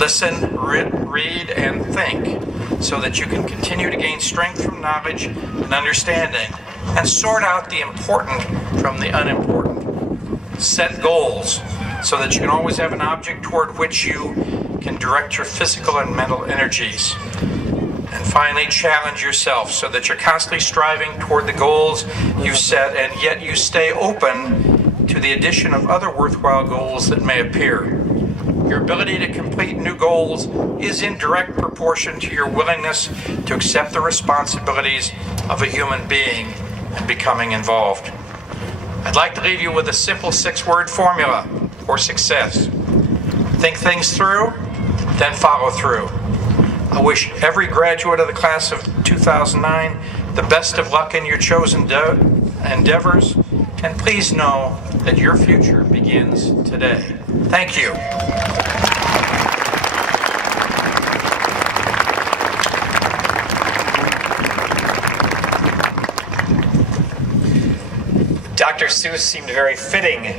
Listen, read, and think so that you can continue to gain strength from knowledge and understanding and sort out the important from the unimportant. Set goals so that you can always have an object toward which you can direct your physical and mental energies. And finally, challenge yourself so that you're constantly striving toward the goals you set, and yet you stay open to the addition of other worthwhile goals that may appear. Your ability to complete new goals is in direct proportion to your willingness to accept the responsibilities of a human being and becoming involved. I'd like to leave you with a simple 6-word formula for success. Think things through, then follow through. I wish every graduate of the class of 2009 the best of luck in your chosen endeavors, and please know that your future begins today. Thank you. Dr. Seuss seemed very fitting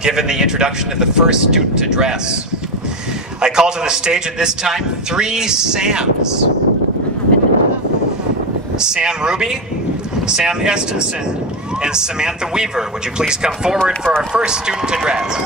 given the introduction of the first student address. I call to the stage at this time 3 Sams. Sam Ruby, Sam Estenson, and Samantha Weaver. Would you please come forward for our first student address?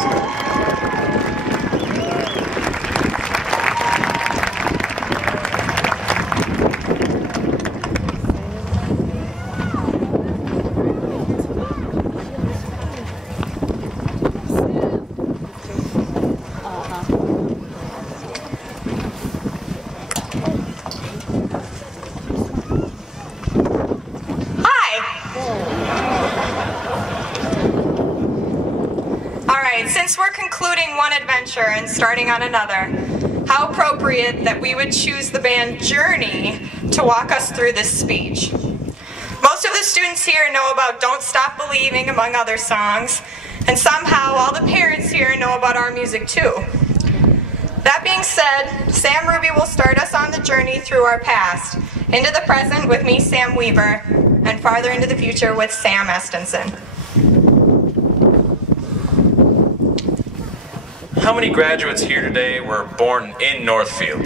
Since we're concluding one adventure and starting on another, how appropriate that we would choose the band Journey to walk us through this speech. Most of the students here know about Don't Stop Believing, among other songs, and somehow all the parents here know about our music too. That being said, Sam Ruby will start us on the journey through our past, into the present with me, Sam Weaver, and farther into the future with Sam Estenson. How many graduates here today were born in Northfield?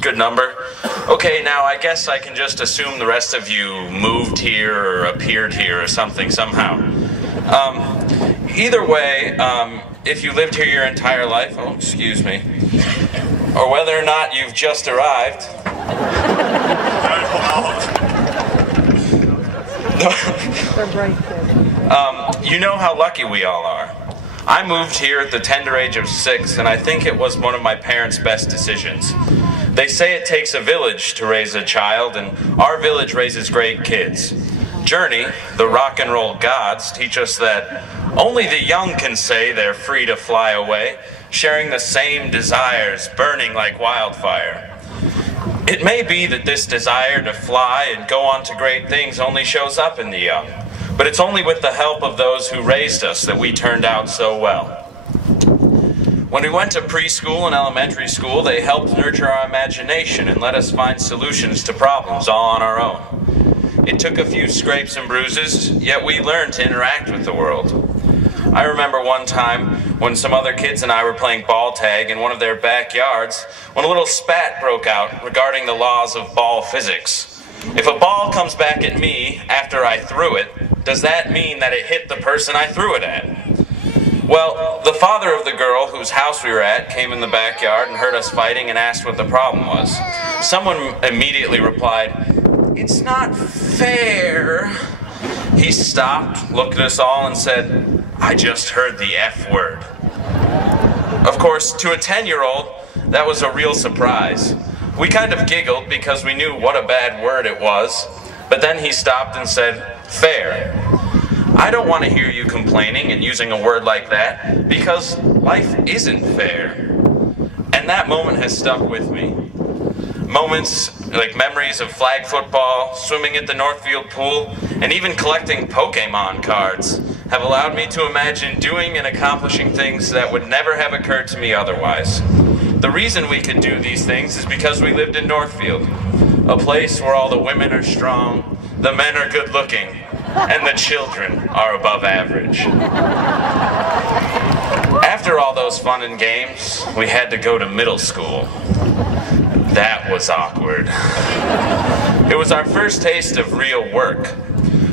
Good number. Okay, now I guess I can just assume the rest of you moved here or appeared here or something somehow. Either way, if you lived here your entire life, oh, excuse me, or whether or not you've just arrived, you know how lucky we all are. I moved here at the tender age of 6, and I think it was one of my parents' best decisions. They say it takes a village to raise a child, and our village raises great kids. Journey, the rock and roll gods, teach us that only the young can say they're free to fly away, sharing the same desires, burning like wildfire. It may be that this desire to fly and go on to great things only shows up in the young. But it's only with the help of those who raised us that we turned out so well. When we went to preschool and elementary school, they helped nurture our imagination and let us find solutions to problems all on our own. It took a few scrapes and bruises, yet we learned to interact with the world. I remember one time when some other kids and I were playing ball tag in one of their backyards when a little spat broke out regarding the laws of ball physics. If a ball comes back at me after I threw it, does that mean that it hit the person I threw it at? Well, the father of the girl whose house we were at came in the backyard and heard us fighting and asked what the problem was. Someone immediately replied, "It's not fair." He stopped, looked at us all, and said, "I just heard the F word." Of course, to a 10-year-old, that was a real surprise. We kind of giggled because we knew what a bad word it was, but then he stopped and said, "Fair. I don't want to hear you complaining and using a word like that because life isn't fair." And that moment has stuck with me. Moments like memories of flag football, swimming at the Northfield pool, and even collecting Pokemon cards have allowed me to imagine doing and accomplishing things that would never have occurred to me otherwise. The reason we could do these things is because we lived in Northfield, a place where all the women are strong, the men are good looking, and the children are above average. After After all those fun and games, we had to go to middle school. That was awkward. It was our first taste of real work.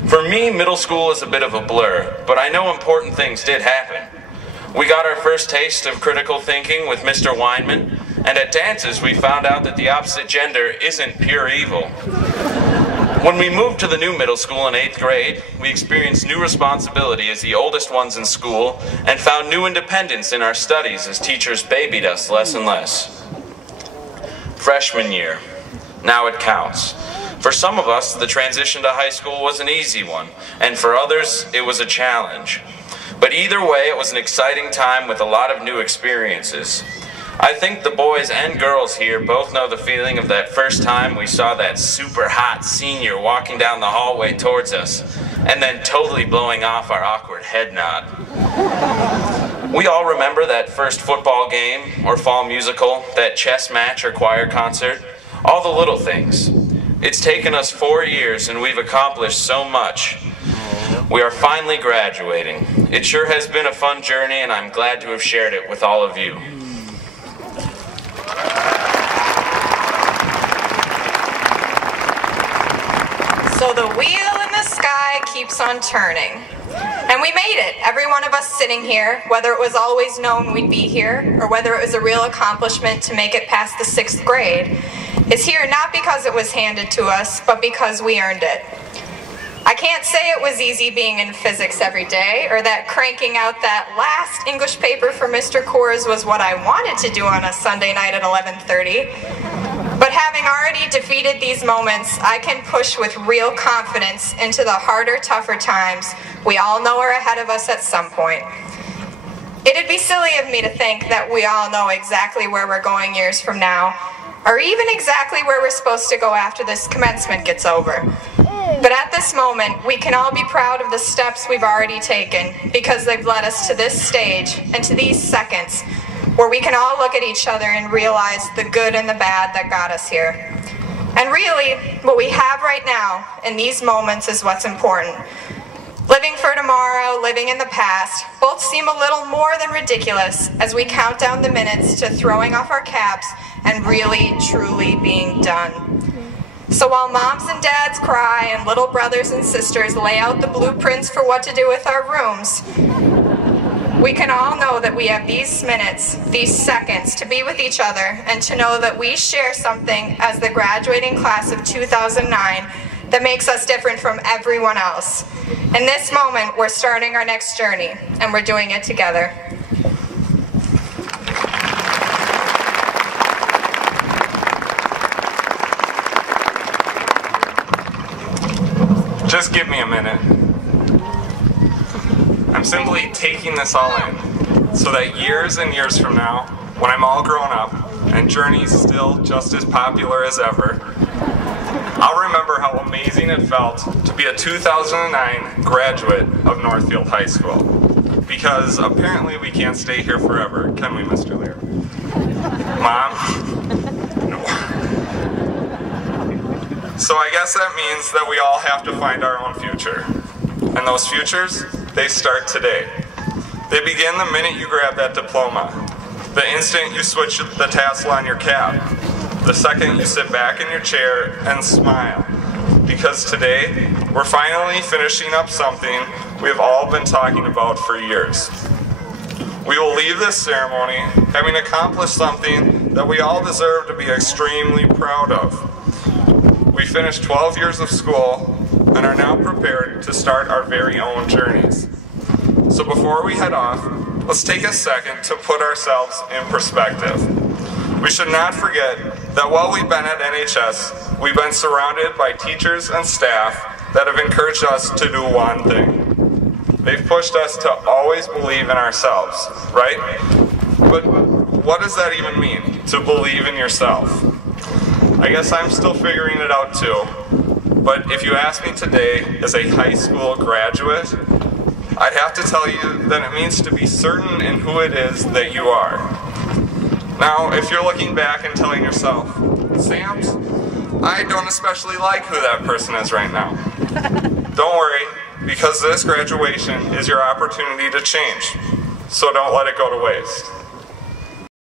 For me, middle school is a bit of a blur, but I know important things did happen. We got our first taste of critical thinking with Mr. Weinman, and at dances we found out that the opposite gender isn't pure evil. When we moved to the new middle school in 8th grade, we experienced new responsibility as the oldest ones in school and found new independence in our studies as teachers babied us less and less. Freshman year. Now it counts. For some of us, the transition to high school was an easy one, and for others, it was a challenge. But either way, it was an exciting time with a lot of new experiences. I think the boys and girls here both know the feeling of that first time we saw that super hot senior walking down the hallway towards us, and then totally blowing off our awkward head nod. We all remember that first football game, or fall musical, that chess match or choir concert, all the little things. It's taken us 4 years and we've accomplished so much. We are finally graduating. It sure has been a fun journey, and I'm glad to have shared it with all of you. So the wheel in the sky keeps on turning. And we made it, every one of us sitting here, whether it was always known we'd be here, or whether it was a real accomplishment to make it past the 6th grade, is here not because it was handed to us, but because we earned it. I can't say it was easy being in physics every day, or that cranking out that last English paper for Mr. Coors was what I wanted to do on a Sunday night at 11:30. But having already defeated these moments, I can push with real confidence into the harder, tougher times we all know are ahead of us at some point. It'd be silly of me to think that we all know exactly where we're going years from now, or even exactly where we're supposed to go after this commencement gets over. But at this moment, we can all be proud of the steps we've already taken, because they've led us to this stage and to these seconds where we can all look at each other and realize the good and the bad that got us here. And really, what we have right now in these moments is what's important. Living for tomorrow, living in the past, both seem a little more than ridiculous as we count down the minutes to throwing off our caps and really, truly being done. So while moms and dads cry and little brothers and sisters lay out the blueprints for what to do with our rooms, we can all know that we have these minutes, these seconds to be with each other and to know that we share something as the graduating class of 2009 that makes us different from everyone else. In this moment, we're starting our next journey, and we're doing it together. Just give me a minute. I'm simply taking this all in, so that years and years from now, when I'm all grown up, and Journey's still just as popular as ever, I'll remember how amazing it felt to be a 2009 graduate of Northfield High School. Because apparently we can't stay here forever, can we, Mr. Lear? Mom? No. So I guess that means that we all have to find our own future. And those futures, they start today. They begin the minute you grab that diploma, the instant you switch the tassel on your cap, the second you sit back in your chair and smile. Because today, we're finally finishing up something we've all been talking about for years. We will leave this ceremony having accomplished something that we all deserve to be extremely proud of. We finished 12 years of school and are now prepared to start our very own journeys. So before we head off, let's take a second to put ourselves in perspective. We should not forget that while we've been at NHS, we've been surrounded by teachers and staff that have encouraged us to do one thing. They've pushed us to always believe in ourselves, right? But what does that even mean, to believe in yourself? I guess I'm still figuring it out too. But if you ask me today, as a high school graduate, I'd have to tell you that it means to be certain in who it is that you are. Now, if you're looking back and telling yourself, Sams, I don't especially like who that person is right now. Don't worry, because this graduation is your opportunity to change. so don't let it go to waste.